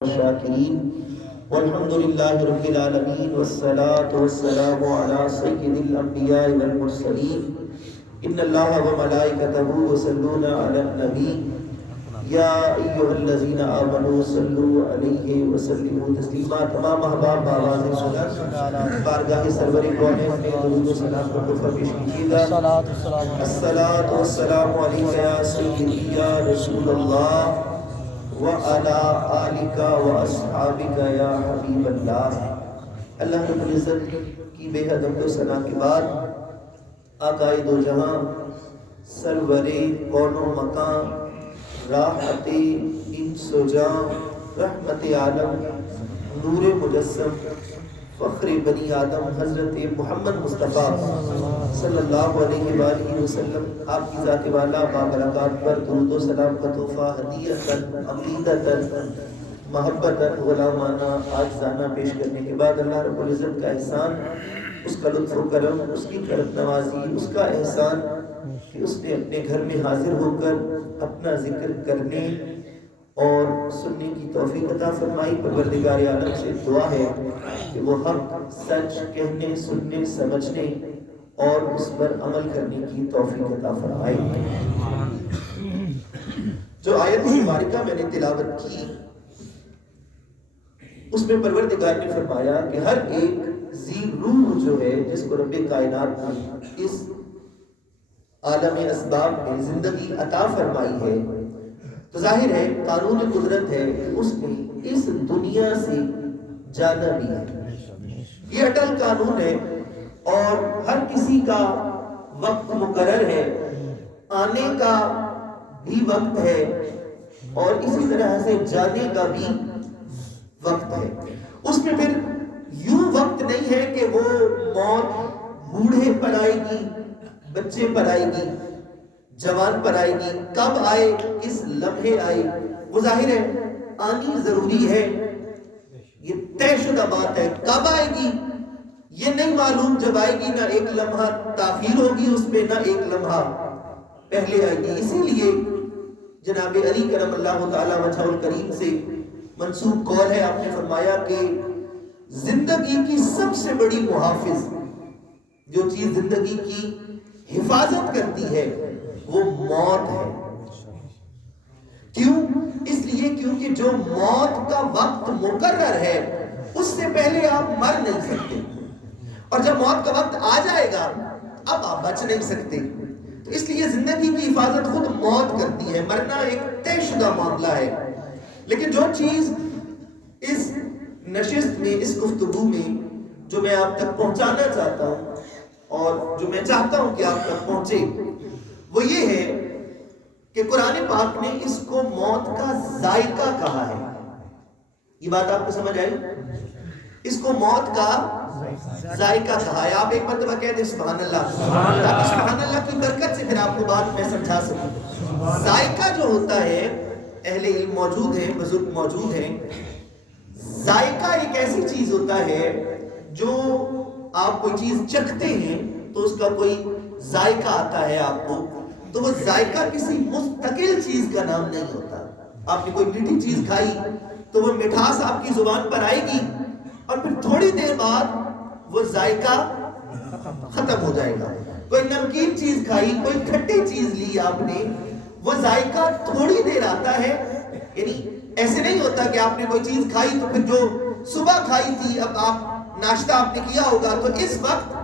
الشاكرين والحمد لله رب العالمين والصلاة والسلام على سيد الأنبياء والمرسلين إن الله وملائكته يصلون على النبي يا أيها الذين آمنوا صلوا عليه وسلموا تسليما. تمام احباب آواز بلند بارگاہ سرور کونین میں درود و سلام کو خطبہ پیش کیجیے گا. الصلاۃ والسلام علیک یا سیدی یا رسول اللہ وعلى آلِكَ وَأَصْحَابِكَ يَا حبیب اللہ. اللہ رب العزت کی بے حد حمد و ثنا کے بعد آقائے دو جہاں سرور کون و مکان راحت انس و جان رحمت عالم نور مجسم فخر بنی آدم حضرت محمد مصطفیٰ صلی اللہ علیہ وآلہ وسلم آپ کی ذات والا بابرکات پر درود و سلام کا تحفہ ہدیۃً عقیدۃً محبتاً غلامانہ عاجزانہ پیش کرنے کے بعد اللہ رب العزت کا احسان، اس کا لطف و کرم، اس کی کرم نوازی، اس کا احسان کہ اس نے اپنے گھر میں حاضر ہو کر اپنا ذکر کرنے اور سننے کی توفیق عطا فرمائی. پروردگار عالم سے دعا ہے کہ وہ حق سچ کہنے، سننے، سمجھنے اور اس پر عمل کرنے کی توفیق عطا فرمائی. جو آیت مبارکہ میں نے تلاوت کی اس میں پروردگار نے فرمایا کہ ہر ایک ذی روح جو ہے جس کو رب کائنات نے اس عالم اسباب میں زندگی عطا فرمائی ہے، تو ظاہر ہے قانون قدرت ہے کہ اس نے اس دنیا سے جانا بھی ہے. یہ اٹل قانون ہے اور ہر کسی کا وقت مقرر ہے، آنے کا بھی وقت ہے اور اسی طرح سے جانے کا بھی وقت ہے. اس میں پھر یوں وقت نہیں ہے کہ وہ موت بوڑھے پر آئے گی، بچے پر آئے گی، جوان پر آئے گی، کب آئے، کس لمحے آئے، وہ ظاہر ہے آنی ضروری ہے، یہ طے شدہ بات ہے. کب آئے گی یہ نہیں معلوم، جب آئے گی نہ ایک لمحہ تاخیر ہوگی اس پہ، نہ ایک لمحہ پہلے آئے گی. اسی لیے جناب علی کرم اللہ تعالی وجہہ الکریم سے منسوب قول ہے، آپ نے فرمایا کہ زندگی کی سب سے بڑی محافظ، جو چیز زندگی کی حفاظت کرتی ہے وہ موت ہے. کیوں؟ اس لیے کیونکہ جو موت کا وقت مقرر ہے اس سے پہلے آپ مر نہیں سکتے، اور جب موت کا وقت آ جائے گا اب آپ بچ نہیں سکتے. تو اس لیے زندگی کی حفاظت خود موت کرتی ہے، مرنا ایک طے شدہ معاملہ ہے. لیکن جو چیز اس نشست میں، اس گفتگو میں جو میں آپ تک پہنچانا چاہتا ہوں اور جو میں چاہتا ہوں کہ آپ تک پہنچے، وہ یہ ہے کہ قرآن پاک نے اس کو موت کا ذائقہ کہا ہے. یہ بات آپ کو سمجھ آئی؟ اس کو موت کا ذائقہ کہا ہے. آپ ایک مرتبہ کہہ دیں سبحان اللہ، تاکہ سبحان اللہ کی برکت سے پھر آپ کو بات میں سمجھا سکوں. ذائقہ جو ہوتا ہے، اہل علم موجود ہیں، بزرگ موجود ہیں، ذائقہ ایک ایسی چیز ہوتا ہے جو آپ کوئی چیز چکھتے ہیں تو اس کا کوئی ذائقہ آتا ہے آپ کو، تو وہ ذائقہ کسی مستقل چیز کا نام نہیں ہوتا. آپ نے کوئی میٹھی چیز کھائی تو وہ مٹھاس آپ کی زبان پر آئے گی اور پھر تھوڑی دیر بعد وہ ذائقہ ختم ہو جائے گا. کوئی نمکین چیز کھائی، کوئی کھٹی چیز لی آپ نے، وہ ذائقہ تھوڑی دیر آتا ہے. یعنی ایسے نہیں ہوتا کہ آپ نے کوئی چیز کھائی تو پھر جو صبح کھائی تھی، اب آپ ناشتہ آپ نے کیا ہوگا تو اس وقت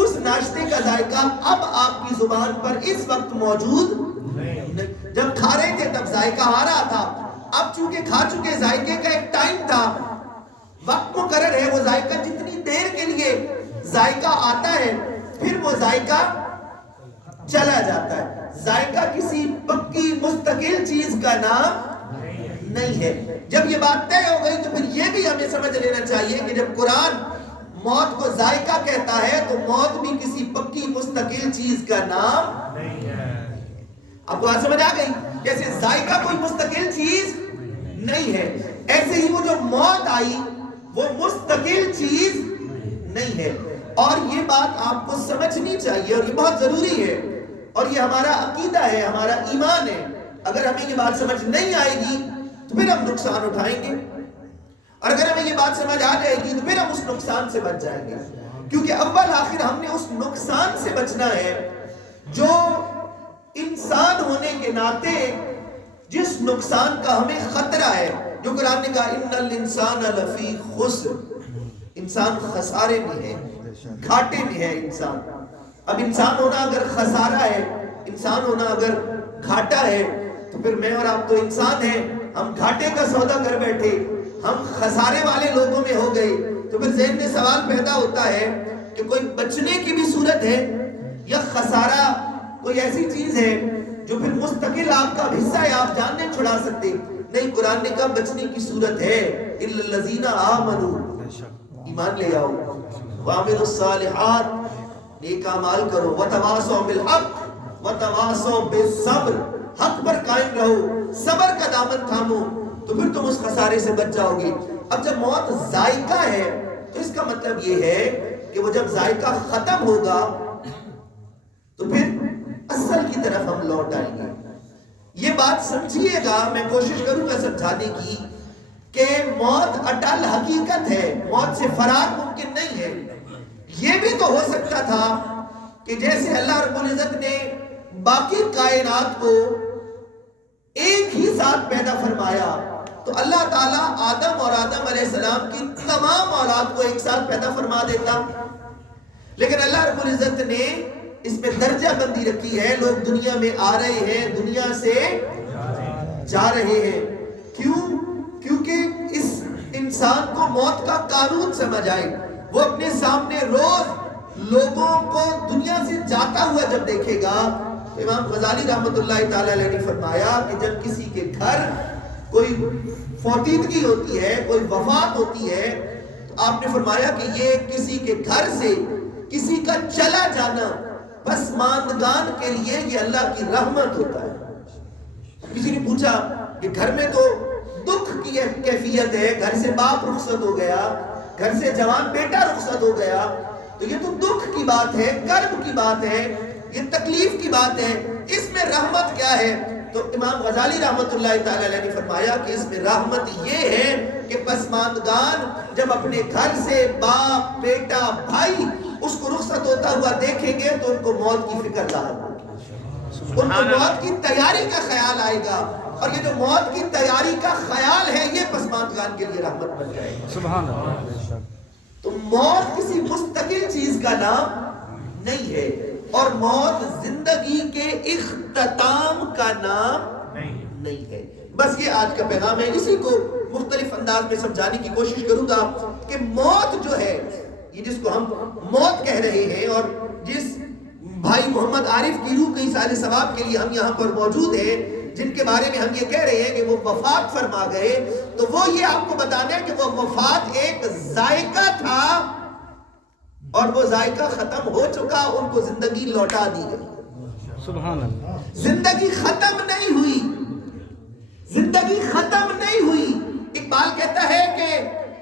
اس ناشتے کا ذائقہ اب آپ کی زبان پر اس وقت موجود نہیں. جب کھا رہے تھے تب ذائقہ آ رہا تھا، اب چونکہ کھا چکے، ذائقے کا ایک ٹائم تھا، وقت مقرر ہے. وہ ذائقہ جتنی دیر کے لیے ذائقہ آتا ہے پھر وہ ذائقہ چلا جاتا ہے. ذائقہ کسی پکی مستقل چیز کا نام نہیں ہے. جب یہ بات طے ہو گئی تو پھر یہ بھی ہمیں سمجھ لینا چاہیے کہ جب قرآن موت کو ذائقہ کہتا ہے تو موت بھی کسی پکی مستقل چیز کا نام نہیں ہے. آپ کو بات سمجھ آ گئی؟ جیسے ذائقہ کوئی مستقل چیز نہیں ہے، ایسے ہی وہ جو موت آئی وہ مستقل چیز نہیں ہے. اور یہ بات آپ کو سمجھنی چاہیے اور یہ بہت ضروری ہے، اور یہ ہمارا عقیدہ ہے، ہمارا ایمان ہے. اگر ہمیں یہ بات سمجھ نہیں آئے گی تو پھر ہم نقصان اٹھائیں گے، اور اگر ہمیں یہ بات سمجھ آ جائے گی تو پھر ہم اس نقصان سے بچ جائیں گے، کیونکہ اول آخر ہم نے اس نقصان سے بچنا ہے جو انسان ہونے کے ناطے جس نقصان کا ہمیں خطرہ ہے، جو قرآن نے کہا ان الانسان لفی خسر، انسان خسارے میں ہے، گھاٹے میں ہے انسان۔ اب انسان ہونا اگر خسارہ ہے، انسان ہونا اگر گھاٹا ہے، تو پھر میں اور آپ تو انسان ہیں، ہم گھاٹے کا سودا کر بیٹھے، ہم خسارے والے لوگوں میں ہو گئے، تو پھر ذہن میں سوال پیدا ہوتا ہے کہ کوئی بچنے کی بھی صورت ہے، یا خسارہ کوئی ایسی چیز ہے جو پھر مستقل آپ کا حصہ ہے، آپ جان نہیں چھڑا سکتے؟ نہیں، قرآن نے کہا بچنے کی صورت ہے، اِلَّا الَّذِينَ آمَنُوا، ایمان لے آؤ، وَعَمِلُوا الصَّالِحَاتِ، نیک اعمال کرو، وَتَوَاصَوْا بِالْحَقِّ وَتَوَاصَوْا بِالصَّبْرِ، حق پر قائم رہو، صبر کا دامن تھامو، تو پھر تم اس خسارے سے بچ جاؤ گے۔ اب جب موت ذائقہ ہے تو اس کا مطلب یہ ہے کہ وہ جب ذائقہ ختم ہوگا تو پھر اصل کی طرف ہم لوٹ آئیں گے۔ یہ بات سمجھیے گا، میں کوشش کروں گا سمجھانے کی کہ موت اٹل حقیقت ہے، موت سے فرار ممکن نہیں ہے۔ یہ بھی تو ہو سکتا تھا کہ جیسے اللہ رب العزت نے باقی کائنات کو ایک ہی ساتھ پیدا فرمایا، تو اللہ تعالیٰ آدم اور آدم علیہ السلام کی تمام اولاد کو ایک ساتھ پیدا فرما دیتا، لیکن اللہ رب العزت نے اس میں درجہ بندی رکھی ہے۔ لوگ دنیا میں آ رہے ہیں، دنیا سے جا رہے ہیں، کیوں؟ کیونکہ اس انسان کو موت کا قانون سمجھ آئے۔ وہ اپنے سامنے روز لوگوں کو دنیا سے جاتا ہوا جب دیکھے گا، امام غزالی رحمۃ اللہ تعالی علیہ نے فرمایا کہ جب کسی کے گھر کوئی فوتیدگی ہوتی ہے، کوئی وفات ہوتی ہے، تو آپ نے فرمایا کہ یہ کسی کے گھر سے کسی کا چلا جانا پسماندگان کے لیے یہ اللہ کی رحمت ہوتا ہے۔ کسی نے پوچھا کہ گھر میں تو دکھ کی کیفیت ہے، گھر سے باپ رخصت ہو گیا، گھر سے جوان بیٹا رخصت ہو گیا، تو یہ تو دکھ کی بات ہے، کرب کی بات ہے، یہ تکلیف کی بات ہے، اس میں رحمت کیا ہے؟ تو امام غزالی رحمۃ اللہ تعالی علیہ نے فرمایا کہ اس میں رحمت یہ ہے کہ پسماندگان جب اپنے گھر سے باپ بیٹا بھائی اس کو رخصت ہوتا ہوا دیکھیں گے تو ان کو موت کی فکر لاحق ہوگی، ان کو موت کی تیاری کا خیال آئے گا، اور یہ جو موت کی تیاری کا خیال ہے یہ پسماندگان کے لیے رحمت بن جائے گا۔ سبحان اللہ۔ تو موت کسی مستقل چیز کا نام نہیں ہے، اور موت زندگی کے اختتام کا نام نہیں ہے۔ بس یہ آج کا پیغام ہے، اسی کو مختلف انداز میں سمجھانے کی کوشش کروں گا کہ موت جو ہے، یہ جس کو ہم موت کہہ رہے ہیں، اور جس بھائی محمد عارف کی روح کے ایصال ثواب کے لیے ہم یہاں پر موجود ہیں، جن کے بارے میں ہم یہ کہہ رہے ہیں کہ وہ وفات فرما گئے، تو وہ یہ آپ کو بتانا ہے کہ وہ وفات ایک ذائقہ تھا، اور وہ ذائقہ ختم ہو چکا، ان کو زندگی لوٹا دی گئی۔ سبحان اللہ۔ زندگی ختم نہیں ہوئی، زندگی ختم نہیں ہوئی۔ اقبال کہتا ہے کہ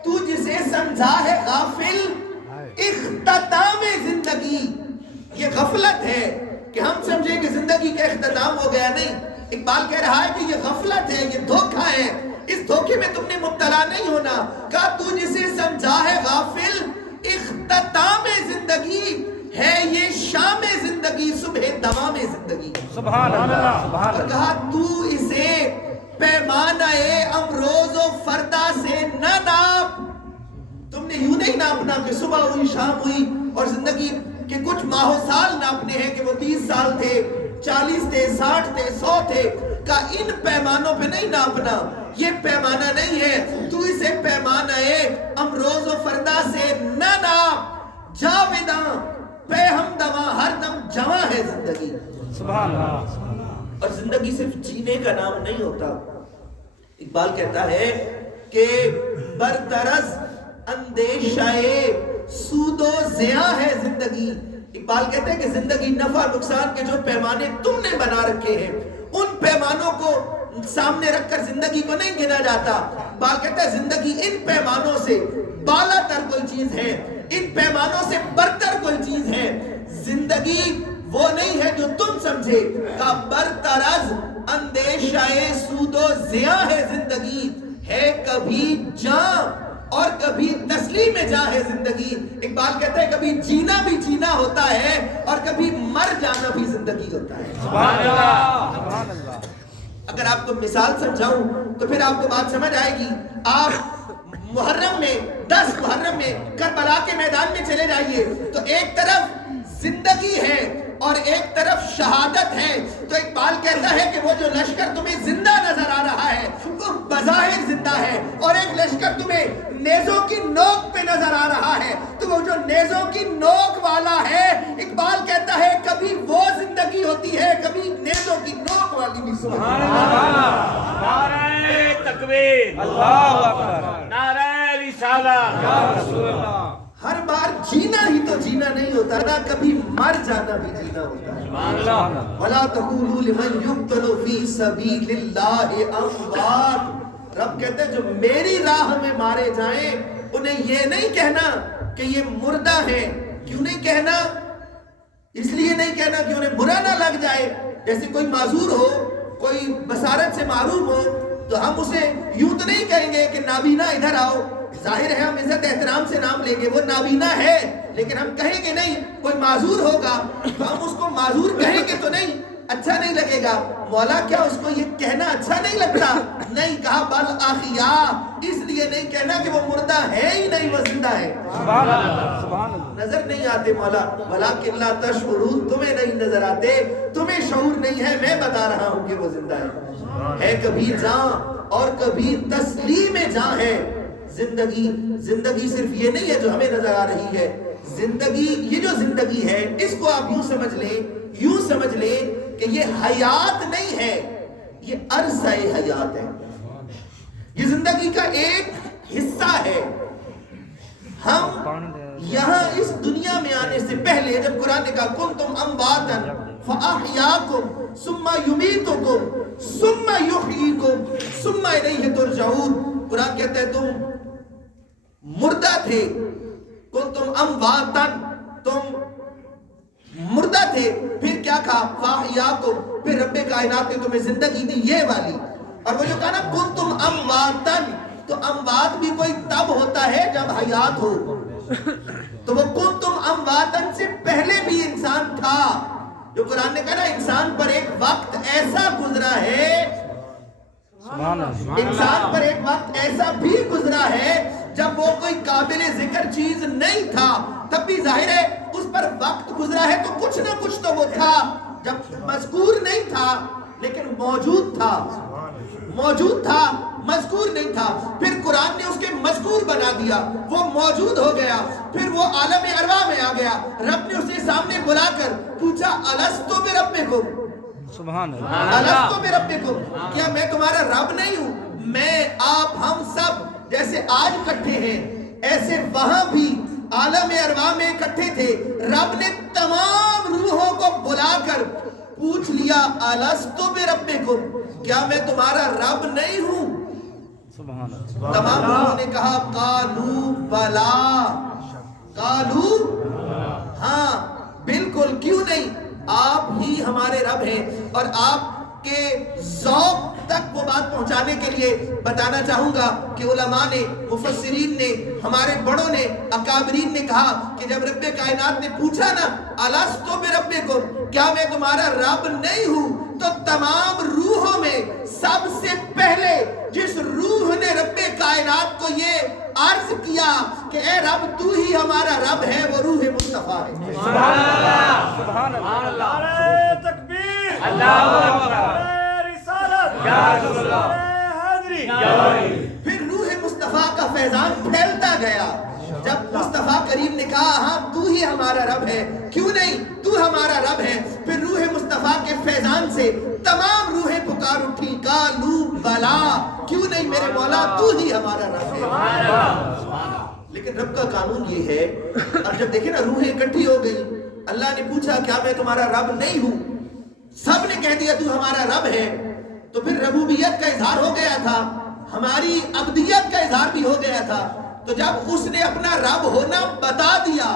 تو جسے سمجھا ہے غافل اختتام زندگی، یہ غفلت ہے کہ ہم سمجھیں کہ زندگی کا اختتام ہو گیا، نہیں۔ اقبال کہہ رہا ہے کہ یہ غفلت ہے، یہ دھوکہ ہے، اس دھوکے میں تم نے مبتلا نہیں ہونا۔ کہا تو جسے سمجھا ہے غافل اختتام زندگی ہے، یہ شام زندگی صبح دوام زندگی۔ سبحان اللہ۔ اور کہا تو اسے پیمانہ امروز و فردا سے نہ ناپ، تم نے یوں نہیں ناپنا کہ صبح ہوئی شام ہوئی اور زندگی کے کچھ ماہ و سال ناپنے ہیں کہ وہ 30 سال تھے، 40 تھے، 60 تھے، 100 تھے، کا ان پیمانوں پہ نہیں ناپنا، یہ پیمانہ نہیں ہے، تو اسے پیمانہ امروز و فردا سے نہ ناپ، جاویداں پہ ہم دواں ہر دم جواں ہے زندگی۔ سبحان اللہ۔ اور زندگی صرف جینے کا نام نہیں ہوتا۔ اقبال کہتا ہے کہ برطرز اندیشہ سود و زیاں ہے زندگی۔ اقبال کہتے ہیں کہ زندگی نفع نقصان کے جو پیمانے تم نے بنا رکھے ہیں، ان پیمانوں کو سامنے رکھ کر زندگی کو نہیں گنا جاتا۔ اقبال کہتا ہے زندگی ان پیمانوں سے بالا تر کوئی چیز ہے، ان پیمانوں سے برتر کوئی چیز ہے۔ زندگی وہ نہیں ہے جو تم سمجھے کا برطرز اندیشہ سود و ضیاء ہے زندگی، ہے کبھی جان اور کبھی تسلیم جاں ہے زندگی۔ اقبال کہتا ہے کبھی جینا بھی جینا ہوتا ہے اور کبھی مر جانا بھی زندگی ہوتا ہے۔ سبحان اللہ، سبحان اللہ۔ اگر آپ کو مثال سمجھاؤں تو پھر آپ کو بات سمجھ آئے گی۔ آپ محرم میں 10 محرم میں کربلا کے میدان میں چلے جائیے تو ایک طرف زندگی ہے اور ایک طرف شہادت ہے، تو اقبال کہتا ہے کہ وہ جو لشکر تمہیں زندہ نظر آ رہا ہے وہ بظاہر زندہ ہے، اور ایک لشکر تمہیں نیزوں کی نوک پہ نظر آ رہا ہے تو وہ جو نیزوں کی نوک والا ہے، اقبال کہتا ہے کبھی وہ زندگی ہوتی ہے کبھی نیزوں کی نوک والی بھی۔ سبحان اللہ، نعرہ تکبیر، اللہ اکبر، نعرہ رسالہ، یا رسول اللہ۔ ہر بار جینا ہی تو جینا نہیں ہوتا نا، کبھی مر جانا بھی جینا ہوتا ہے۔ وَلَا تَقُولُوا لِمَنْ يُقْتَلُ فِي سَبِيلِ اللَّهِ أَمْوَاتٌ، رب کہتے ہیں جو میری راہ میں مارے جائیں انہیں یہ نہیں کہنا کہ یہ مردہ ہیں۔ کیوں نہیں کہنا؟ اس لیے نہیں کہنا کہ انہیں برا نہ لگ جائے۔ جیسے کوئی معذور ہو، کوئی بصارت سے معروم ہو تو ہم اسے یوں تو نہیں کہیں گے کہ نابینا ادھر آؤ، ظاہر ہے ہم عزت احترام سے نام لیں گے، وہ نابینا ہے، لیکن ہم کہیں گے نہیں۔ کوئی معذور ہوگا تو ہم اس کو معذور کہیں گے تو نہیں، اچھا نہیں لگے گا۔ مولا کیا اس کو یہ کہنا اچھا نہیں لگتا؟ نہیں کہا بل احیاء، اس لیے نہیں کہنا کہ وہ مردہ ہے ہی نہیں، وہ زندہ ہے۔ سبحان اللہ، سبحان اللہ۔ نظر نہیں آتے مولا، ولیکن لا تشعرون، تمہیں نہیں نظر آتے، تمہیں شعور نہیں ہے، میں بتا رہا ہوں کہ وہ زندہ ہے کبھی جاں اور کبھی تسلیم جاں ہے زندگی۔ زندگی صرف یہ نہیں ہے جو ہمیں نظر آ رہی ہے، زندگی یہ جو زندگی ہے اس کو آپ یوں سمجھ لیں کہ یہ حیات نہیں ہے، یہ عرصہ حیات ہے، یہ زندگی کا ایک حصہ ہے۔ ہم یہاں اس دنیا میں آنے سے پہلے جب قرآن نے کہا کنتم امواتا فاحیاکم ثم یمیتکم ثم یحییکم ثم الیہ ترجعون، قرآن کہتا ہے تم مردہ تھے، کنتم امواتا، تم مردہ تھے، پھر کیا کہا فاحیاکم، پھر رب کائنات نے تمہیں زندگی دی یہ والی۔ اور وہ جو کہا نا کنتم امواتا، تو اموات بھی کوئی تب ہوتا ہے جب حیات ہو، تو وہ کنتم امواتا سے پہلے بھی انسان تھا۔ جو قرآن نے کہا نا انسان پر ایک وقت ایسا گزرا ہے، انسان پر ایک وقت ایسا بھی گزرا ہے جب وہ کوئی قابل ذکر چیز نہیں تھا، تب بھی ظاہر ہے اس پر وقت گزرا ہے تو کچھ نہ کچھ تو وہ تھا، جب مذکور نہیں تھا لیکن موجود تھا، مذکور نہیں تھا، پھر قرآن نے اس کے مذکور بنا دیا، وہ موجود ہو گیا، پھر وہ عالم ارواح میں آ گیا، رب نے اسے سامنے بلا کر پوچھا الستو بربکم، سبحان اللہ، الستو بربکم، کیا میں تمہارا رب نہیں ہوں؟ میں، آپ، ہم سب جیسے آج اکٹھے ہیں ایسے وہاں بھی عالم ارواح میں اکٹھے تھے، رب نے تمام روحوں کو بلا کر پوچھ لیا الستو بربکم، کیا میں تمہارا رب نہیں ہوں؟ سبحان اللہ، تمام لوگوں نے کہا قالو بلا، قالو ہاں بالکل، کیوں نہیں، آپ ہی ہمارے رب ہیں۔ اور آپ کے ذوق تک وہ بات پہنچانے کے لیے بتانا چاہوں گا کہ علماء نے، مفسرین نے، ہمارے بڑوں نے، اکابرین نے کہا کہ جب رب کائنات نے پوچھا نا الستو بربکم، کیا میں تمہارا رب نہیں ہوں، تو تمام روحوں میں سب سے پہلے جس روح نے رب کائنات کو یہ عرض کیا کہ اے رب تو ہی ہمارا رب ہے، وہ روح مصطفیٰ ہے۔ سبحان اللہ، سبحان اللہ، نعرہ تکبیر، اللہ اکبر، نعرہ رسالت، یا رسول اللہ، حاضری، پھر روح مصطفیٰ کا فیضان پھیلتا گیا، جب مصطفیٰ کریم نے کہا ہاں تو ہی ہمارا رب ہے، کیوں نہیں تو ہمارا رب ہے، پھر روح مصطفیٰ کے فیضان سے تمام روحیں پکار اٹھی قالو بلا، کیوں نہیں میرے مولا تو ہی ہمارا رب ہے۔ لیکن رب کا قانون یہ ہے، اب جب دیکھیں نا روحیں اکٹھی ہو گئی، اللہ نے پوچھا کیا میں تمہارا رب نہیں ہوں، سب نے کہہ دیا تو ہمارا رب ہے، تو پھر ربوبیت کا اظہار ہو گیا تھا، ہماری عبدیت کا اظہار بھی ہو گیا تھا، تو جب اس نے اپنا رب ہونا بتا دیا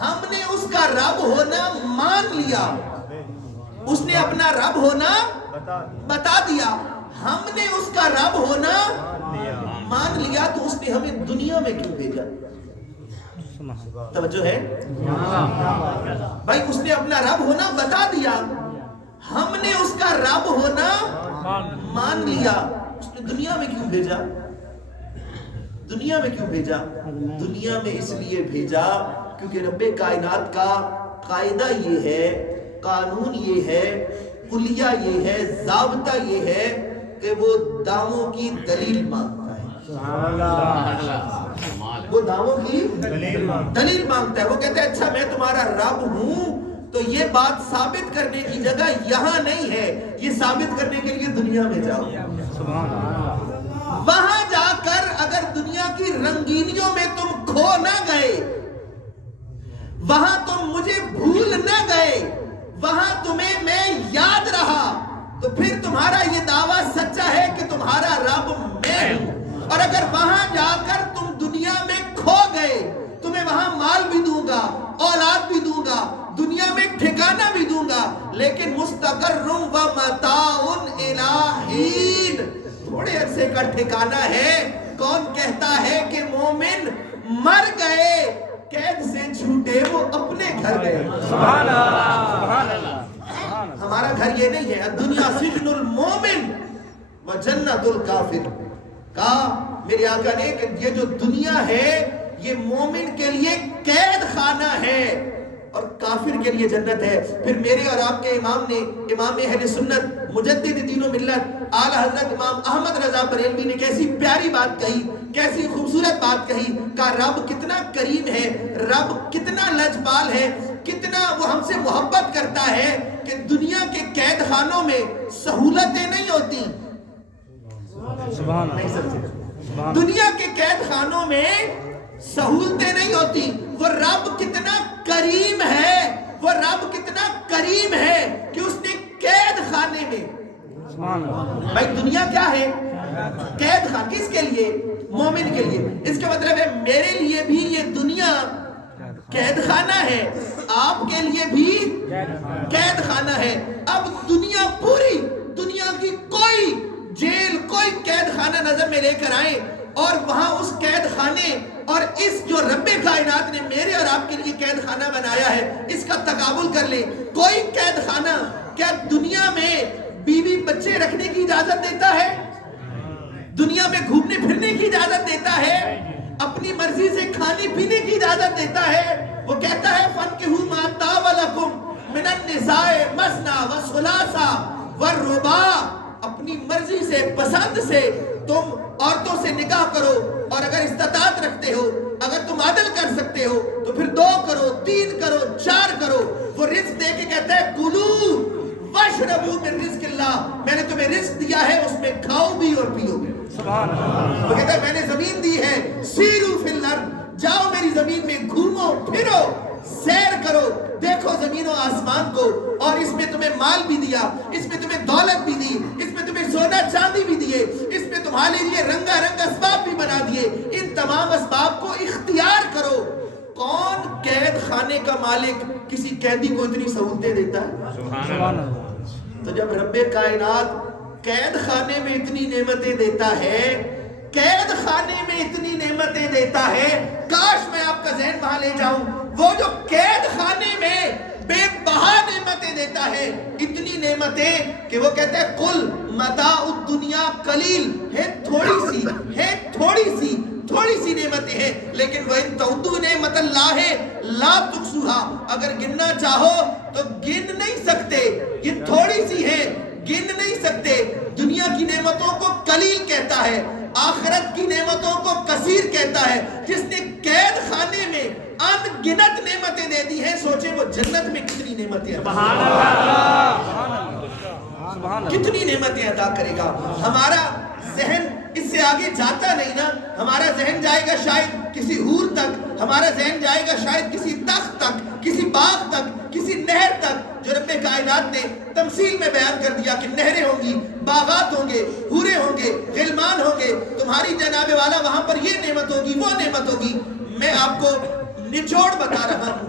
ہم نے اس کا رب ہونا مان لیا، اس نے اپنا رب ہونا بتا دیا، ہم نے اس کا رب ہونا مان لیا، تو اس نے ہمیں دنیا میں کیوں بھیجا؟ توجہ ہے بھائی، اس نے اپنا رب ہونا بتا دیا، ہم نے اس کا رب ہونا مان لیا، اس نے دنیا میں کیوں بھیجا؟ دنیا میں کیوں بھیجا؟ دنیا میں اس لیے بھیجا کیونکہ رب کائنات کا قاعدہ یہ ہے، قانون یہ ہے، کلیہ یہ ہے، ضابطہ یہ ہے کہ وہ دعووں کی دلیل مانگتا ہے، وہ دعووں کی دلیل مانگتا ہے۔ وہ کہتا ہے اچھا میں تمہارا رب ہوں، تو یہ بات ثابت کرنے کی جگہ یہاں نہیں ہے، یہ ثابت کرنے کے لیے دنیا میں جاؤ، وہاں جا کر اگر دنیا کی رنگینیوں میں تم کھو نہ گئے، وہاں تم مجھے بھول نہ گئے، وہاں تمہیں میں یاد رہا، تو پھر تمہارا یہ دعویٰ سچا ہے کہ تمہارا رب میں ہوں۔ اور اگر وہاں جا کر تم دنیا میں کھو گئے، تمہیں وہاں مال بھی دوں گا، اولاد بھی دوں گا، دنیا میں ٹھکانہ بھی دوں گا، لیکن مستقر و متاع الی حین، تھوڑے عرصے کا ٹھکانہ ہے۔ کون کہتا ہے کہ مومن مر گئے، قید سے چھوٹے وہ اپنے گھر گئے؟ سبحان اللہ، سبحان اللہ۔ ہمارا گھر یہ نہیں ہے، دنیا سجن المومن و جنت الکافر، کہا میرے آقا نے کہ یہ جو دنیا ہے یہ مومن کے لیے قید خانہ ہے اور کافر کے لیے جنت ہے۔ پھر میرے اور آپ کے امام نے، امام اہل سنت مجدد دین و ملت اعلی حضرت امام احمد رضا بریلوی نے کیسی پیاری بات کہی، کیسی خوبصورت بات کہی، کہا رب کتنا کریم ہے، رب کتنا لجپال ہے، کتنا وہ ہم سے محبت کرتا ہے کہ دنیا کے قید خانوں میں سہولتیں نہیں ہوتی، سبحان نہیں اللہ، سمجھے، دنیا کے قید خانوں میں سہولتیں نہیں ہوتی۔ وہ رب کتنا کریم ہے، وہ رب کتنا کریم ہے کہ اس نے قید خانے میں، سبحان اللہ، بھائی دنیا کیا ہے؟ قید خانہ، کس کے لیے؟ مومن کے لیے۔ اس کا مطلب ہے میرے لیے بھی یہ دنیا قید خانہ ہے، آپ کے لیے بھی قید خانہ ہے۔ اب دنیا پوری، دنیا کی کوئی جیل، کوئی قید خانہ نظر میں لے کر آئیں اور وہاں اس قید خانے اور اس جو رب کائنات نے میرے اور آپ کے لیے قید خانہ بنایا ہے اس کا تقابل کر لیں۔ کوئی قید خانہ کیا دنیا میں بیوی بچے رکھنے کی اجازت دیتا ہے؟ دنیا میں گھومنے پھرنے کی اجازت دیتا ہے؟ اپنی مرضی سے کھانے پینے کی اجازت دیتا ہے؟ وہ کہتا ہے فَانْكِحُوا مَا طَابَ لَكُم مِنَ النِّسَاءِ مَثْنَىٰ وَثُلَاثَ وَالرُّبَاعَ، اپنی مرضی سے، پسند سے تم عورتوں سے نکاح کرو، اور اگر استطاعت رکھتے ہو، اگر تم عدل کر سکتے ہو تو پھر 2 کرو، 3 کرو، 4 کرو۔ وہ رزق دے کے کہتا ہے کُلُوا وَاشْرَبُوا مِن رِزْقِ اللَّهِ، میں نے تمہیں رزق دیا ہے اس میں کھاؤ بھی اور پیو بھی۔ سبحان اللہ، وہ کہتا ہے میں نے زمین دی ہے، سیروا فی الارض، جاؤ میری زمین میں گھومو پھرو، سیر کرو، دیکھو زمین و آسمان کو، اور اس میں تمہیں مال بھی دیا، اس میں تمہیں دولت بھی دی، اس میں تمہیں سونا چاندی بھی دیے، اس میں تمہارے لیے رنگا رنگ اسباب بھی بنا دیے، ان تمام اسباب کو اختیار کرو۔ کون قید خانے کا مالک کسی قیدی کو اتنی سہولتیں دیتا ہے؟ سبحان اللہ۔ تو جب رب کائنات قید خانے میں اتنی نعمتیں دیتا ہے، قید خانے میں اتنی نعمتیں دیتا ہے، کاش میں آپ کا ذہن وہاں لے جاؤں، وہ جو قید خانے میں بے بہا نعمتیں دیتا ہے، اتنی نعمتیں کہ وہ کہتا ہے قل متاع الدنیا قلیل، ہے تھوڑی سی، ہے تھوڑی سی نعمتیں ہیں، لیکن وَإِن تَعُدُّوا نِعْمَتَ اللَّهِ لَا تُحْصُوهَا، اگر گننا چاہو تو گن نہیں سکتے، یہ تھوڑی سی ہیں، گن نہیں سکتے۔ دنیا کی نعمتوں کو قلیل کہتا ہے، آخرت کی نعمتوں کو کثیر کہتا ہے۔ جس نے قید خانے میں ان گنت نعمتیں دے دی ہیں، سوچیں وہ جنت میں کتنی نعمتیں سبحان اللہ، سبحان اللہ، کتنی نعمتیں عطا کرے گا۔ ہمارا ذہن اس سے آگے جاتا نہیں نا، ہمارا ذہن جائے گا شاید کسی حور تک، ہمارا ذہن جائے گا شاید کسی تخت تک، کسی باغ تک، کسی نہر تک، جو رب کائنات نے تمثیل میں بیان کر دیا کہ نہریں ہوں گی، باغات ہوں گے، حوریں ہوں گے، غلمان ہوں گے، تمہاری جناب والا وہاں پر یہ نعمت ہوگی، وہ نعمت ہوگی۔ میں آپ کو نچوڑ بتا رہا ہوں،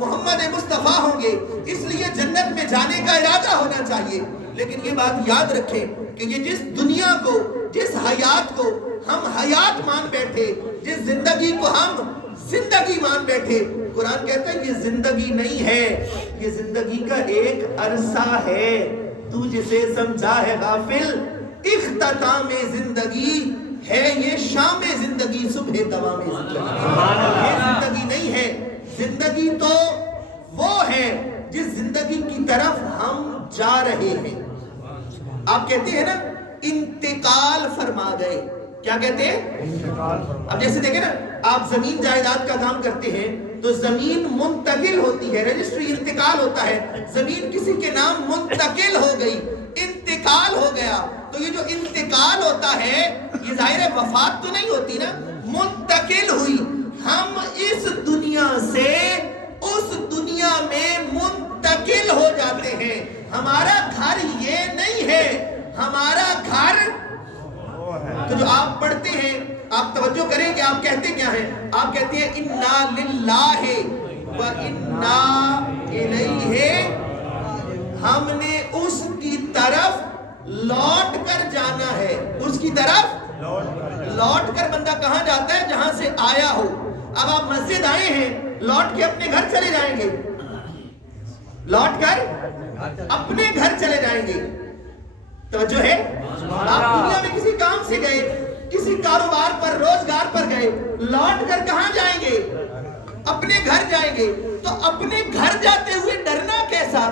محمد مصطفیٰ ہوں گے، اس لیے جنت میں جانے کا ارادہ ہونا چاہیے۔ لیکن یہ بات یاد رکھیں کہ یہ جس دنیا کو، جس حیات کو ہم حیات مان بیٹھے، جس زندگی کو ہم زندگی مان بیٹھے، قرآن کہتا ہے یہ زندگی نہیں ہے، یہ زندگی کا ایک عرصہ ہے، تو جسے سمجھا ہے غافل، اختتام زندگی ہے یہ شام زندگی، صبح دوام زندگی، یہ زندگی نہیں ہے۔ زندگی تو وہ ہے جس زندگی کی طرف ہم جا رہے ہیں۔ آپ کہتے ہیں نا انتقال فرما گئے، کیا کہتے ہیں؟ اب جیسے دیکھیں نا، آپ زمین جائیداد کا کام کرتے ہیں تو زمین منتقل ہوتی ہے، رجسٹری انتقال ہوتا ہے، زمین کسی کے نام منتقل ہو گئی، انتقال ہو گیا۔ تو یہ جو انتقال ہوتا ہے یہ ظاہر ہے وفات تو نہیں ہوتی نا، منتقل ہوئی۔ ہم اس دنیا سے اس دنیا میں منتقل ہو جاتے ہیں۔ ہمارا گھر یہ نہیں ہے، ہمارا گھر تو جو آپ پڑھتے ہیں، آپ توجہ کریں کہ آپ کہتے کیا ہیں؟ آپ کہتے ہیں اِنَّا لِلَّهِ وَإِنَّا إِلَيْهِ، ہم نے اس کی طرف لوٹ کر جانا ہے۔ اس کی طرف لوٹ کر بندہ کہاں جاتا ہے؟ جہاں سے آیا ہو۔ اب آپ مسجد آئے ہیں، لوٹ کے اپنے گھر چلے جائیں گے، لوٹ کر اپنے گھر چلے جائیں گے، توجہ ہے؟ آپ دنیا میں کسی کام سے گئے، کسی کاروبار پر، روزگار پر گئے، لوٹ کر کہاں جائیں گے؟ اپنے گھر جائیں گے۔ تو اپنے گھر جاتے ہوئے ڈرنا کیسا؟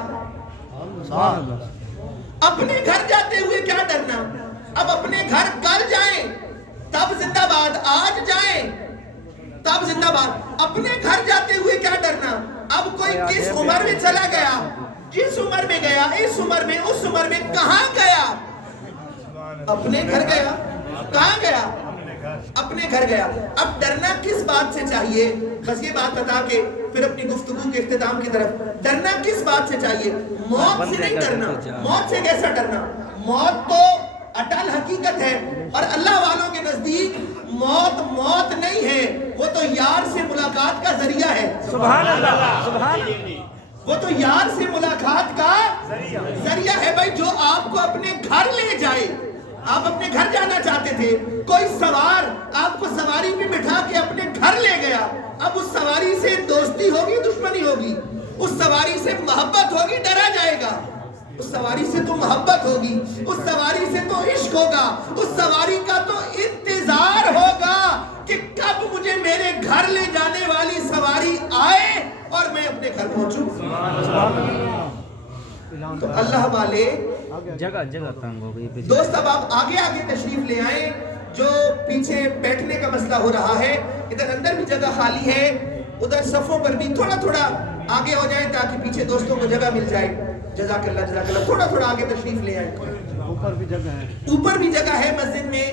اپنے گھر جاتے ہوئے کیا ڈرنا؟ اب اپنے گھر کل جائیں تب زندہ باد، آج جائیں تب زندہ باد۔ اپنے گھر جاتے ہوئے کیا ڈرنا؟ اب کوئی کس عمر میں چلا گیا، جس عمر میں گیا، اس عمر میں، اس عمر میں، کہاں گیا؟ اپنے گھر گیا۔ کہاں گیا؟ اپنے گھر گیا۔ اب ڈرنا کس بات سے چاہیے؟ بس یہ بات بتا کے پھر اپنی گفتگو کے اختتام کی طرف، ڈرنا کس بات سے چاہیے؟ موت سے نہیں ڈرنا۔ موت سے کیسا ڈرنا؟ موت تو اٹل حقیقت ہے، اور اللہ والوں کے نزدیک موت موت نہیں ہے، وہ تو یار سے ملاقات کا ذریعہ ہے۔ سبحان اللہ، سبحان اللہ، وہ تو یار سے ملاقات کا ذریعہ ہے۔ بھائی جو آپ کو اپنے گھر لے جائے، آپ اپنے گھر جانا چاہتے تھے، کوئی سوار آپ کو سواری پہ بٹھا کے اپنے گھر لے گیا، اب اس سواری سے دوستی ہوگی، دشمنی ہوگی؟ اس سواری سے محبت ہوگی، ڈرا جائے گا؟ اس سواری سے تو محبت ہوگی، اس سواری سے تو عشق ہوگا، اس سواری کا تو انتظار ہوگا کہ کب مجھے میرے گھر لے جانے والی سواری آئے اور میں اپنے گھر پہنچوں۔ تو اللہ والے جگہ جگہ تنگ ہو گئی۔ دوست اب آپ آگے آگے تشریف لے آئیں، جو پیچھے بیٹھنے کا مسئلہ ہو رہا ہے، ادھر اندر بھی جگہ خالی ہے، ادھر صفوں پر بھی تھوڑا تھوڑا آگے ہو جائیں تاکہ پیچھے دوستوں کو جگہ مل جائے۔ جزاک اللہ، جزاک اللہ، تھوڑا تھوڑا آگے تشریف لے آئیں۔ اوپر بھی جگہ ہے، اوپر بھی جگہ ہے مسجد میں،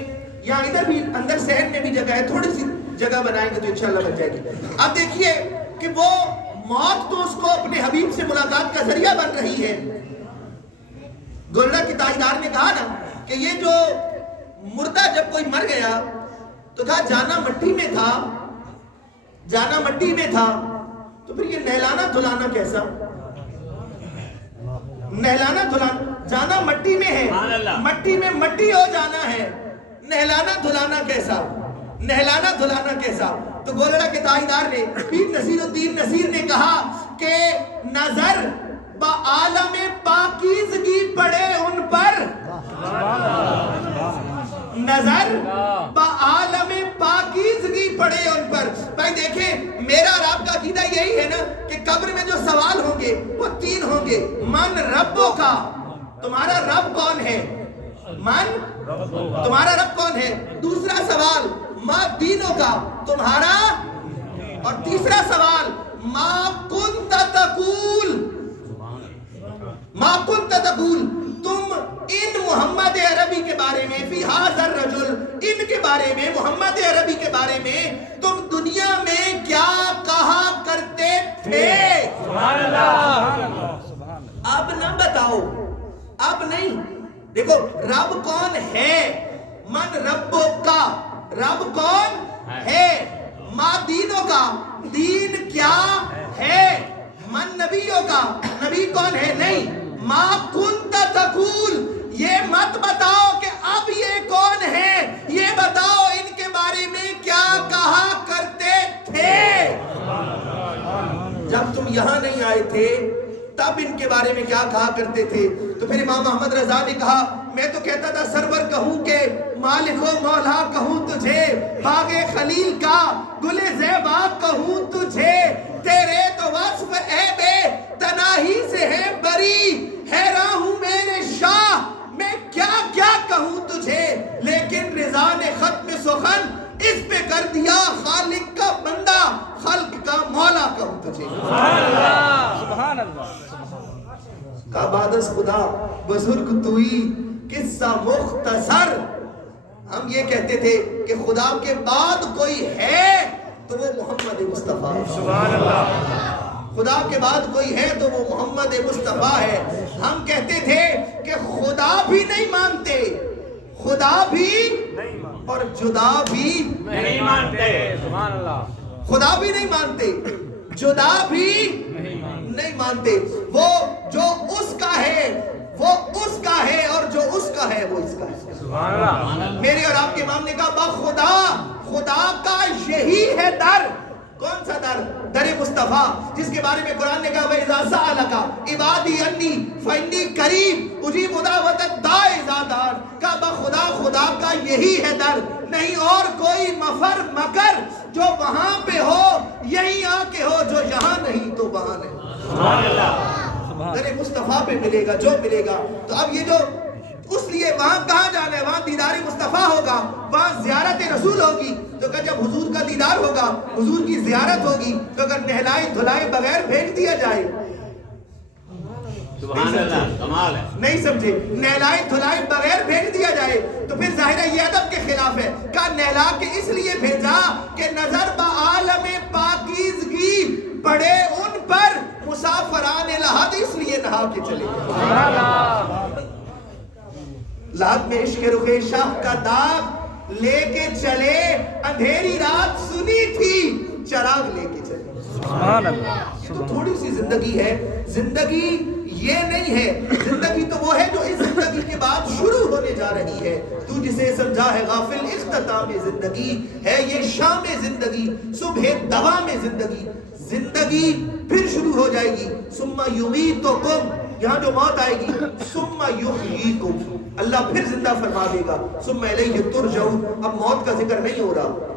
یا ادھر بھی اندر صحن میں بھی جگہ ہے، تھوڑی سی جگہ بنائیں گے تو انشاءاللہ بن جائے گی۔ اب دیکھیے کہ وہ موت تو اس کو اپنے حبیب سے ملاقات کا ذریعہ بن رہی ہے۔ گولڈا کی تاجدار نے کہا نا کہ یہ جو مردہ جب کوئی مر گیا تو کہا جانا مٹی میں تھا، جانا مٹی میں تھا، تو پھر یہ نہلانا دھلانا کیسا؟ نہلانا دھلانا، جانا مٹی میں ہے، مٹی میں مٹی ہو جانا ہے، نہلانا دھلانا کیسا؟ نہلانا دھلانا کیسا؟ تو گولڑا کے تاجدار نے، پیر نصیر الدین نصیر نے کہا کہ نظر عالم پاکیزگی پڑے ان پر، نظر عالم پاکیزگی پڑے ان پر۔ بھائی دیکھیں، میرا اور آپ کا عقیدہ یہی ہے نا کہ قبر میں جو سوال ہوں گے وہ تین ہوں گے۔ من ربوں کا، تمہارا رب کون ہے؟ من، تمہارا رب کون ہے؟ دوسرا سوال ما دینوں کا، تمہارا، اور تیسرا سوال ما کنت تقول، ما کنت تقول، تم ان محمد عربی کے بارے میں، فی ھذا الرجل، ان کے بارے میں، محمد عربی کے بارے میں تم دنیا میں کیا کہا کرتے تھے؟ سبحان اللہ، اب نہ بتاؤ، اب نہیں۔ دیکھو رب کون ہے؟ من ربوں کا، رب کون ہے؟ ما دینوں کا، دین کیا ہے؟ من نبیوں کا نبی کون ہے نہیں ما کنت تقول یہ مت بتاؤ کہ اب یہ کون ہے یہ بتاؤ ان کے بارے میں کیا کہا کرتے تھے جب تم یہاں نہیں آئے تھے تب ان کے بارے میں کیا کہا کرتے تھے تو پھر امام احمد رضا نے کہا میں تو کہتا تھا سرور کہوں کہ مالک و مولا کہوں تجھے باغ خلیل کا گل زیبا کہوں تجھے تیرے تو وصف عیب تناہی سے ہے بری حیران ہوں میرے شاہ میں کیا کیا کہوں تجھے لیکن رضا نے ختم سخن اس پہ کر دیا خالق کا بندہ خلق کا مولا کہوں تجھے سبحان اللہ کا بعد از خدا بزرگ توئی قصہ مختصر ہم یہ کہتے تھے کہ خدا کے بعد کوئی ہے تو وہ محمد مصطفیٰ سبحان اللہ خدا کے بعد کوئی ہے تو وہ محمد مصطفیٰ ہے ہم کہتے تھے کہ خدا بھی نہیں مانتے خدا بھی اور جدا بھی نہیں مانتے سبحان اللہ خدا بھی نہیں مانتے جدا بھی نہیں مانتے وہ جو اس کا ہے وہ اس کا ہے اور جو اس کا ہے وہ اس کا ہے سبحان اللہ میرے اور آپ کے امام نے کہا خدا خدا کا یہی ہے در کون سا در در مصطفیٰ جس کے بارے میں قرآن نے کہا وَإِذَا سَأَلَكَ عِبَادِي أَنِّي فَإِنِّي قَرِيبٌ أُجِيبُ دَعْوَةَ الدَّاعِ إِذَا دَعَانِ کہا بخدا خدا کا یہی ہے در نہیں اور کوئی مفر مکر جو وہاں پہ ہو یہی آ کے ہو جو یہاں نہیں تو وہاں نہیں سبحان اللہ در مصطفیٰ پہ ملے گا جو ملے گا تو اب یہ جو اس لیے وہاں کہاں جانا ہے وہاں دیدار مصطفیٰ ہوگا وہاں زیارت رسول ہوگی تو کہ جب حضور کا دیدار ہوگا حضور کی زیارت ہوگی تو اگر نہلائے دھلائے بغیر بھیج دیا جائے سبحان اللہ کمال ہے نہیں سمجھے نہلائے دھلائے بغیر بھیج دیا جائے تو پھر ظاہر ہے یہ ادب کے خلاف ہے کہا نہلا کے اس لیے بھیجا کہ نظر بعالم پاکیزگی پڑے ان پر مسافران لحد اس لیے نہا کے چلے سبحان اللہ لحد میں عشق رخ شاہ کا داغ لے کے چلے اندھیری رات سنی تھی چراغ لے کے چلے سبحان اللہ یہ تو تھوڑی سی زندگی ہے زندگی یہ نہیں ہے زندگی تو وہ ہے جو اس زندگی کے بعد شروع ہونے جا رہی ہے تو جسے سمجھا ہے غافل اختتام زندگی ہے یہ شام زندگی صبح دوام زندگی زندگی پھر شروع ہو جائے گی ثم یمیتکم یہاں جو موت آئے گی ثم یحییکم اللہ پھر زندہ فرما دے گا ثم الیہ ترجعون اب موت کا ذکر نہیں ہو رہا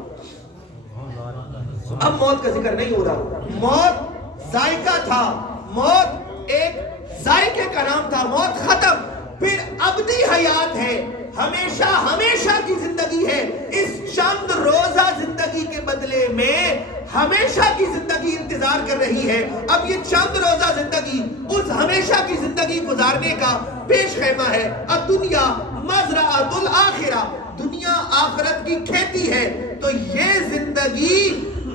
اب موت کا ذکر نہیں ہو رہا موت ذائقہ تھا موت ایک ذائقے کا نام تھا موت ختم پھر ابدی حیات ہے ہمیشہ ہمیشہ کی زندگی ہے اس چند روزہ زندگی کے بدلے میں ہمیشہ کی زندگی انتظار کر رہی ہے اب یہ چند روزہ زندگی اس ہمیشہ کی زندگی گزارنے کا پیش خیمہ ہے الدنیا مزرعۃ الآخرہ دنیا آخرت کی کھیتی ہے تو یہ زندگی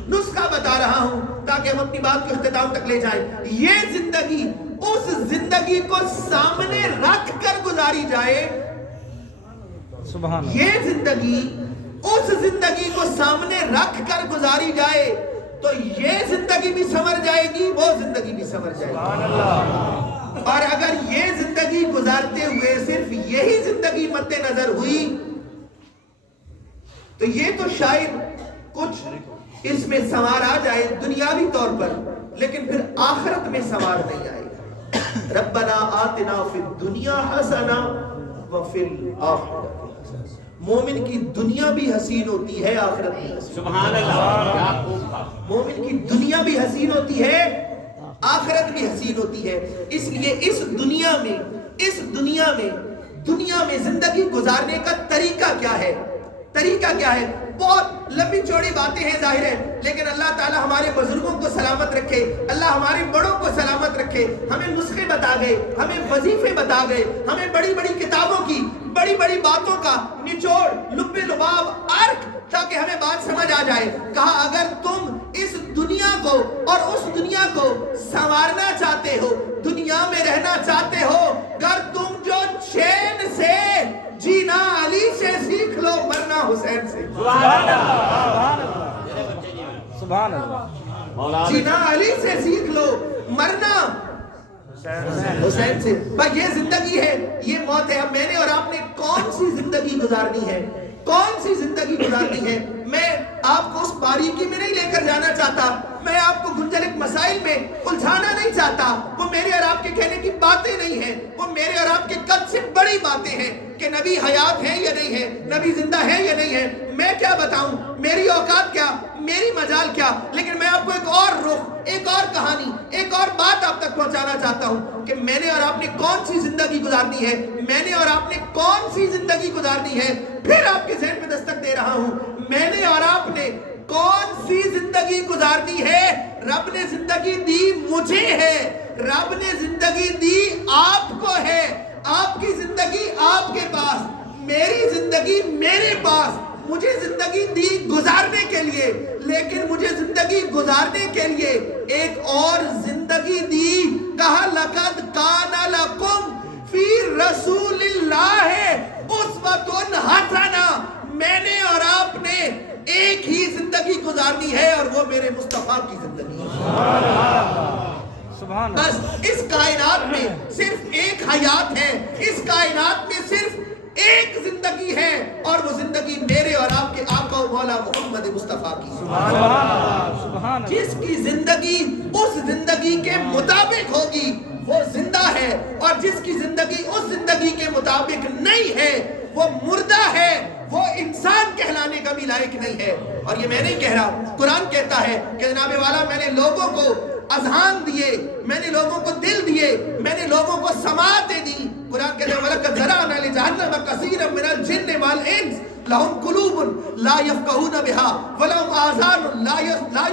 نسخہ بتا رہا ہوں تاکہ ہم اپنی بات کو اختتام تک لے جائیں یہ زندگی اس زندگی کو سامنے رکھ کر گزاری جائے سبحان اللہ یہ زندگی اس زندگی کو سامنے رکھ کر گزاری جائے تو یہ زندگی بھی سنور جائے گی وہ زندگی بھی سنور جائے گی اور اگر یہ زندگی گزارتے ہوئے صرف یہی زندگی مد نظر ہوئی تو یہ تو شاید کچھ اس میں سنوار آ جائے دنیاوی طور پر لیکن پھر آخرت میں سنوار نہیں آئے گا ربنا آتنا فی الدنیا حسنہ وفی الآخرۃ مومن کی دنیا بھی حسین ہوتی ہے آخرت بھی حسین سبحان اللہ مومن کی دنیا بھی حسین ہوتی ہے آخرت بھی حسین ہوتی ہے اس لیے اس دنیا میں زندگی گزارنے کا طریقہ کیا ہے بہت لمبی چوڑی باتیں ہیں ظاہر ہے لیکن اللہ تعالی ہمارے بزرگوں کو سلامت رکھے اللہ ہمارے بڑوں کو سلامت رکھے ہمیں نسخے بتا گئے ہمیں وظیفے بتا گئے ہمیں بڑی بڑی کتابوں کی بڑی بڑی باتوں کا نچوڑ لب لباب عرق تاکہ ہمیں بات سمجھ آ جائے کہا اگر تم اس دنیا کو اور اس دنیا کو سنوارنا چاہتے ہو دنیا میں رہنا چاہتے ہو اگر تم جو چین سے جینا علی سے سیکھ لو مرنا حسین سے سبحان اللہ سبحان اللہ جینا علی سے سیکھ لو مرنا حسین سے. بھائی یہ زندگی ہے, یہ موت ہے. اب میں نے اور آپ نے کون سی زندگی گزارنی ہے, کون سی زندگی گزارنی ہے؟ میں آپ کو اس باریکی میں نہیں لے کر جانا چاہتا, میں آپ کو گنجلک مسائل میں الجھانا نہیں چاہتا. وہ میرے اور آپ کے کہنے کی باتیں نہیں ہیں, وہ میرے اور آپ کے قد سے بڑی باتیں ہیں کہ نبی حیات ہے یا نہیں ہے, نبی زندہ ہے یا نہیں ہے. میں کیا بتاؤں, میری اوقات کیا, میری مجال کیا. لیکن میں آپ کو ایک اور رخ, ایک اور کہانی, ایک اور بات آپ تک پہنچانا چاہتا ہوں کہ میں نے اور آپ نے کون سی زندگی گزارنی ہے, میں نے اور آپ نے کون سی زندگی گزارنی ہے. پھر آپ کے ذہن میں دستک دے رہا ہوں, میں نے اور آپ نے کون سی زندگی گزارنی ہے. رب نے زندگی دی مجھے ہے, رب نے زندگی دی آپ کو ہے. آپ کی زندگی آپ کے پاس, میری زندگی میرے پاس. مجھے زندگی دی گزارنے کے لیے, لیکن مجھے زندگی گزارنے کے لیے ایک اور زندگی دی. کہا لقد کان لکم فی رسول اللہ اسوۃ حسنہ. میں نے اور آپ نے ایک ہی زندگی گزارنی ہے اور وہ میرے مصطفیٰ کی زندگی ہے. بس اس کائنات میں صرف ایک حیات ہے, اس کائنات میں صرف ایک زندگی ہے, اور وہ زندگی میرے اور آپ کے آقا و مولا محمد مصطفیٰ کی. جس کی زندگی اس زندگی کے مطابق ہوگی وہ زندہ ہے, اور جس کی زندگی اس زندگی کے مطابق نہیں ہے وہ مردہ ہے, وہ انسان کہلانے کا بھی لائق نہیں ہے. اور یہ میں نہیں کہہ رہا, قرآن کہتا ہے کہ جناب والا میں نے لوگوں کو اذہان دیے, میں نے لوگوں کو دل دیے, میں نے لوگوں کو سماعتیں دی. قرآن کہتا ہے وَلَقَدْ ذَرَأْنَا لِجَهَنَّمَ كَثِيرًا مِنَ الْجِنِّ وَالْإِنسِ لَهُمْ قُلُوبٌ لَا يَفْقَهُونَ بِهَا وَلَهُمْ آذَانٌ لَا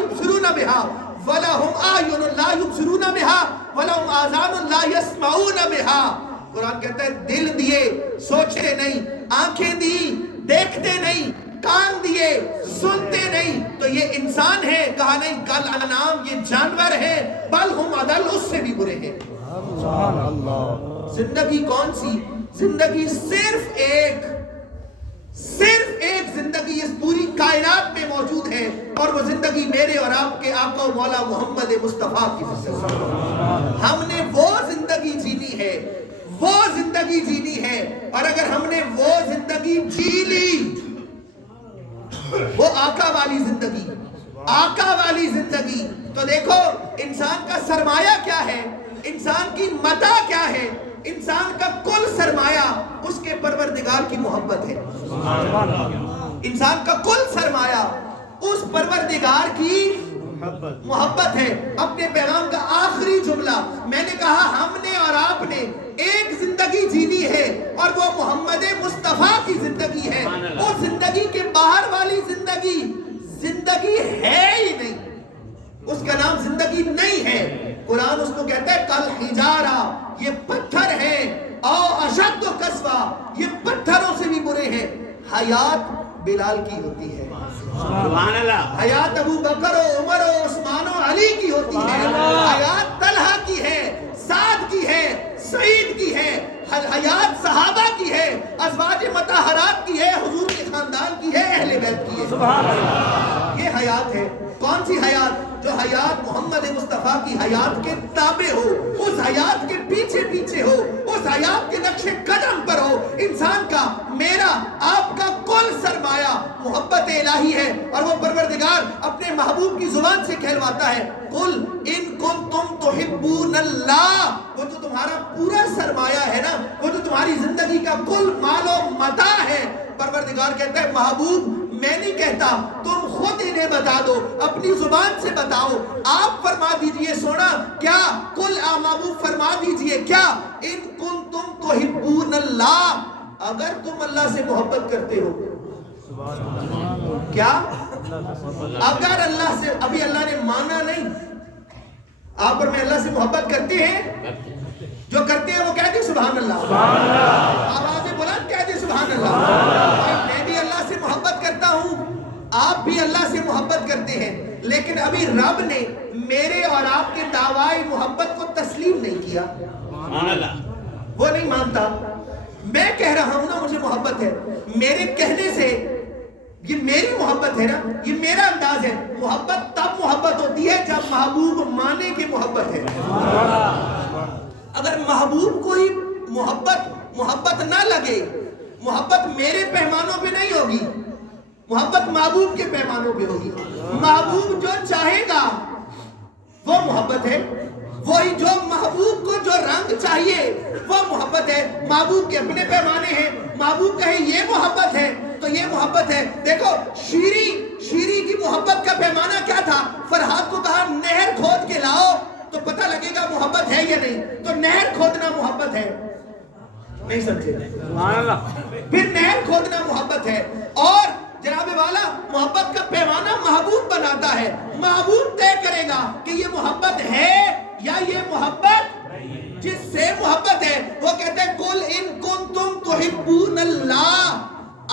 يُبْصِرُونَ بِهَا وَلَهُمْ أَعْيُنٌ لَا يُبْصِرُونَ بِهَا وَلَهُمْ آذَانٌ لَا يَسْمَعُونَ بِهَا. قرآن کہتا ہے دل دیے, سوچے نہیں, آنکھیں دی, دیکھتے نہیں, کان دیے, سنتے نہیں. تو یہ انسان ہے. کہا نہیں کل انعام, یہ جانور ہیں, بل ہم عدل, اس سے بھی برے ہیں. زندگی کون سی؟ زندگی صرف ایک زندگی اس پوری کائنات میں موجود ہے, اور وہ زندگی میرے اور آپ کے آقا و مولا محمد مصطفیٰ کی زندگی. ہم نے وہ زندگی جینی ہے, وہ زندگی جینی ہے, اور اگر ہم نے وہ زندگی جی لی, وہ آقا والی زندگی, آقا والی زندگی, تو دیکھو انسان کا سرمایہ کیا ہے, انسان کی متاع کیا ہے. انسان کا کل سرمایہ اس کے پروردگار کی محبت ہے. انسان کا کل سرمایہ اس پروردگار کی محبت ہے. اپنے پیغام کا آخری جملہ میں نے کہا, ہم نے اور آپ نے ایک زندگی جینی ہے, اور وہ محمد مصطفیٰ کی زندگی ہے. وہ زندگی کے باہر والی زندگی ہے ہی نہیں, اس کا نام زندگی نہیں ہے. قرآن اس کو کہتا ہے کل حجارہ, یہ پتھر ہیں, او اشد قسوہ, یہ پتھروں سے بھی برے ہیں. حیات بلال کی ہوتی ہے, سبحان اللہ. حیات ابو بکر و عمر و عثمان و علی کی ہوتی ہے, حیات طلحہ کی ہے, سعد کی ہے, سعید کی ہے, حیات صحابہ کی ہے, ازواج مطہرات کی ہے, حضور کے خاندان کی ہے, اہل بیت کی ہے. یہ حیات ہے. کون سی حیات؟ جو حیات محمد مصطفیٰ کی حیات کے تابع ہو, اس حیات کے پیچھے پیچھے ہو, اس حیات کے نقش قدم پر ہو. انسان کا, میرا, آپ کا کل سرمایہ محبت الہی ہے, اور وہ پروردگار اپنے محبوب کی زبان سے کہلواتا ہے قل ان کنتم تحبون اللہ. وہ جو تمہارا پورا سرمایہ ہے نا, وہ جو تمہاری زندگی کا کل مال و متاع ہے, پروردگار کہتا ہے محبوب میں نہیں کہتا, تم خود انہیں بتا دو, اپنی زبان سے بتاؤ. آپ فرما دیجئے سونا, کیا کل محبوب فرما دیجئے, کیا ان کنتم تحبون اللہ, اگر تم اللہ سے محبت کرتے ہو. کیا اگر اللہ سے, ابھی اللہ نے مانا نہیں, آپ اور میں اللہ سے محبت کرتے ہیں, جو کرتے ہیں وہ کہتے ہیں سبحان اللہ, آوازیں بلند کہتے ہیں سبحان اللہ. میں بھی اللہ سے محبت کرتا ہوں, آپ بھی اللہ سے محبت کرتے ہیں, لیکن ابھی رب نے میرے اور آپ کے دعوی محبت کو تسلیم نہیں کیا. وہ نہیں مانتا. میں کہہ رہا ہوں نا مجھے محبت ہے, میرے کہنے سے یہ میری محبت ہے نا, یہ میرا انداز ہے. محبت تب محبت ہوتی ہے جب محبوب مانے کی محبت ہے. اگر محبوب کو ہی محبت نہ لگے, محبت میرے پیمانوں پہ نہیں ہوگی, محبت محبوب کے پیمانوں پہ ہوگی. محبوب جو چاہے گا وہ محبت ہے, وہی جو محبوب کو جو رنگ چاہیے وہ محبت ہے. محبوب کے اپنے پیمانے ہیں, محبوب کہے یہ محبت ہے تو یہ محبت ہے. دیکھو شیری کی محبت کا پیمانہ کیا تھا؟ فرحاد کو کہا نہر کھود کے لاؤ تو پتہ لگے گا محبت ہے یا نہیں. تو نہر کھودنا محبت ہے, نہیں سمجھے؟ پھر نہر کھودنا محبت ہے. اور جناب والا محبت کا پیمانہ محبوب بناتا ہے. محبوب طے کرے گا کہ یہ محبت ہے یا یہ محبت جس سے محبت ہے. وہ کہتے ہیں قل ان کنتم تحبون اللہ,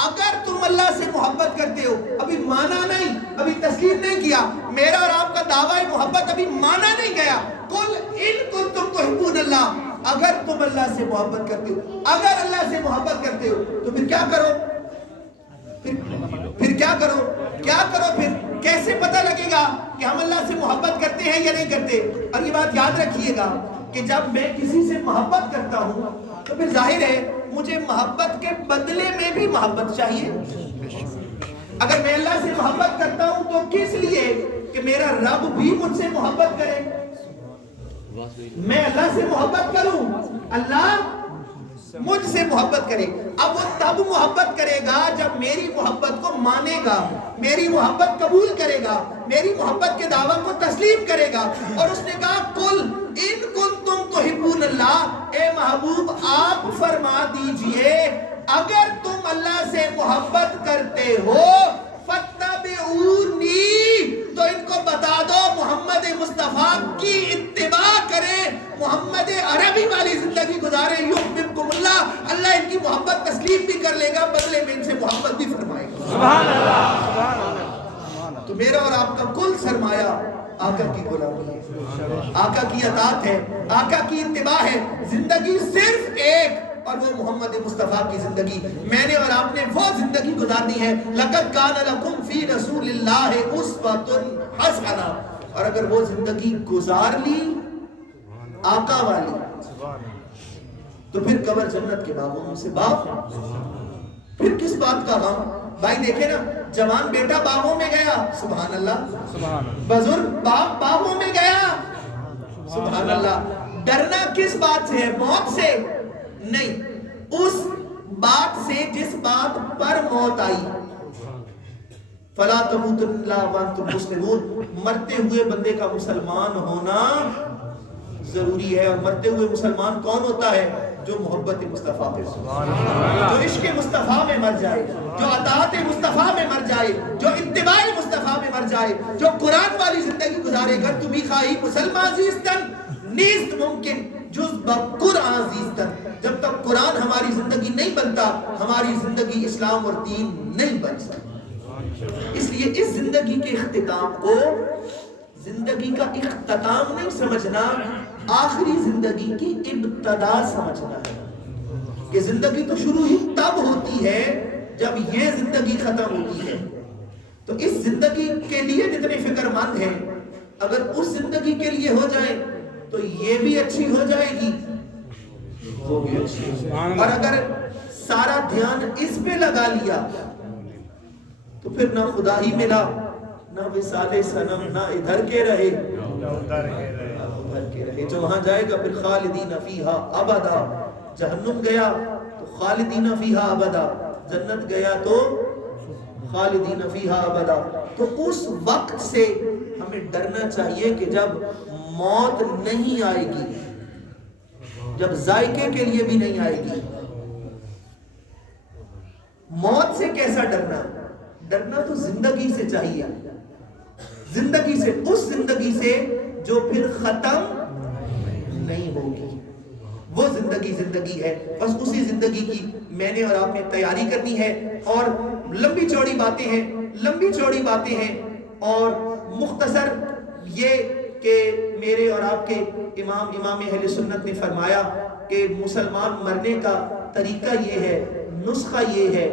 اگر تم اللہ سے محبت کرتے ہو. ابھی مانا نہیں, ابھی تسلیم نہیں کیا, میرا اور آپ کا دعویٰ محبت ابھی مانا نہیں گیا. قل ان کنتم تحبون اللہ, اگر تم اللہ سے محبت کرتے ہو, اگر اللہ سے محبت کرتے ہو تو پھر کیا کرو, پھر کیا کرو پھر کیسے پتہ لگے گا کہ ہم اللہ سے محبت کرتے ہیں یا نہیں کرتے؟ اور یہ بات یاد رکھیے گا کہ جب میں کسی سے محبت کرتا ہوں تو پھر ظاہر ہے مجھے محبت کے بدلے میں بھی محبت چاہیے. اگر میں اللہ سے محبت کرتا ہوں تو کس لیے کہ میرا رب بھی مجھ سے محبت کرے. میں اللہ سے محبت کروں, اللہ مجھ سے محبت کرے. اب وہ تب محبت کرے گا جب میری محبت کو مانے گا, میری محبت قبول کرے گا, میری محبت کے دعویٰ کو تسلیم کرے گا. اور اس نے کہا قل ان کنتم تحبون اللہ, اے محبوب آپ فرما دیجئے اگر تم اللہ سے محبت کرتے ہو فاتبعونی, تو ان کو بتا دو محمد مصطفیٰ کی اتباع کریں, محمد عربی والی زندگی گزارے. یحببکم اللہ, اللہ ان کی محبت تسلیم بھی کر لے گا, بدلے میں ان سے محبت بھی فرمائے گا. سبحان اللہ, سبحان اللہ. تو میرا اور آپ کا کل سرمایہ آقا کی غلامی ہے, آقا کی اطاعت ہے, آقا کی اتباع ہے. زندگی صرف ایک, اور وہ محمد مصطفیٰ کی زندگی. میں نے اور آپ نے وہ زندگی گزارنی ہے. لَقَدْ كَانَ لَكُمْ فِي رَسُولِ اللَّهِ أُسْوَةٌ حَسَنَةٌ, اور اگر وہ زندگی گزار لی آقا والی تو پھر قبر جنت کے باغوں سے باغ, پھر کس بات کا غم. بھائی دیکھیں نا, جوان بیٹا باغوں میں گیا, سبحان اللہ, بزرگ باپ باغوں میں گیا, سبحان اللہ. ڈرنا کس بات سے ہے؟ موت سے نہیں, اس بات سے جس بات پر موت آئی. فَلَا تَمُوتُنَّ إِلَّا وَأَنْتُمْ مُسْلِمُونَ, مرتے ہوئے بندے کا مسلمان ہونا ضروری ہے. اور مرتے ہوئے مسلمان کون ہوتا ہے؟ جو محبت مصطفیٰ پہ, جو عشق مصطفیٰ میں مر جائے, جو اطاعت مصطفیٰ میں مر جائے, جو اتباع مصطفیٰ میں مر جائے, جو قرآن والی زندگی گزارے. گر تمہیں خواہی مسلمان زیستن نیست ممکن جز بقرآن زیستن, جب تک قرآن ہماری زندگی نہیں بنتا ہماری زندگی اسلام اور دین نہیں بن سکتی. اس لیے اس زندگی کے اختتام کو زندگی کا اختتام نہیں سمجھنا, آخری زندگی کی ابتدا سمجھنا ہے. کہ زندگی تو شروع ہی تب ہوتی ہے جب یہ زندگی ختم ہوتی ہے. تو اس زندگی کے لیے جتنے فکر مند ہیں, اگر اس زندگی کے لیے ہو جائیں تو یہ بھی اچھی ہو جائے گی, وہ بھی اچھی ہو جائے گی. اور اگر سارا دھیان اس پہ لگا لیا تو پھر نہ خدا ہی ملا, نہ وصال صنم, نہ ادھر کے رہے ادھر کے رہے. جو وہاں جائے گا پھر خالدین فیہا ابدا, جہنم گیا تو خالدین فیہا ابدا, جنت گیا تو خالدین فیہا ابدا. تو اس وقت سے ہمیں ڈرنا چاہیے کہ جب موت نہیں آئے گی, جب ذائقے کے لیے بھی نہیں آئے گی. موت سے کیسا ڈرنا؟ ڈرنا تو زندگی سے چاہیے, زندگی سے, اس زندگی سے جو پھر ختم نہیں ہوگی. وہ زندگی ہے, بس اسی زندگی کی میں نے اور آپ نے تیاری کرنی ہے. اور لمبی چوڑی باتیں ہیں اور مختصر یہ کہ میرے اور آپ کے امام اہل سنت نے فرمایا کہ مسلمان مرنے کا طریقہ یہ ہے, نسخہ یہ ہے,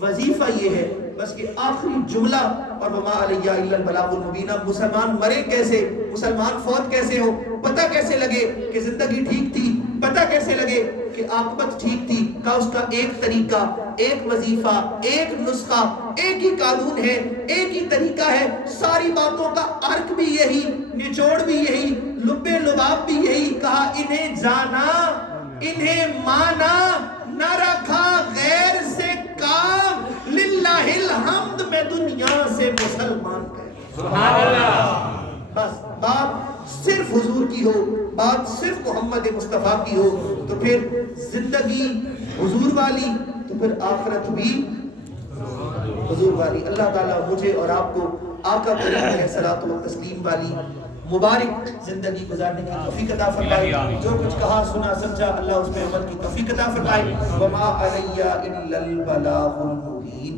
وظیفہ یہ ہے بس کہ آخری جملہ اور وما علیہ الا البلاغ المبین. مسلمان مرے کیسے, مسلمان فوت کیسے ہو, پتہ کیسے لگے کہ زندگی ٹھیک تھی, پتہ کیسے لگے کہ عاقبت ٹھیک تھی, کا اس کا ایک طریقہ, ایک وظیفہ, ایک نسخہ, ایک ہی قانون ہے, ایک ہی طریقہ ہے. ساری باتوں کا ارک بھی یہی, نچوڑ بھی یہی, لب لباب بھی یہی. کہا انہیں جانا, انہیں مانا, نہ رکھا غیر سے کام, للہ الحمد میں دنیا سے مسلمان گئے. سبحان اللہ. بس بات صرف حضور کی ہو, بات صرف محمد مصطفیٰ کی ہو, تو پھر زندگی حضور والی, تو پھر آخرت بھی حضور والی. اللہ تعالیٰ مجھے اور آپ کو آقا کریم علیہ الصلوۃ والتسلیم والی مبارک زندگی گزارنے کی توفیق عطا فرمائے. جو کچھ کہا سنا سمجھا اللہ اس پہ عمل کی توفیق عطا فرمائے. وما علیہ الا البلاغ المبین.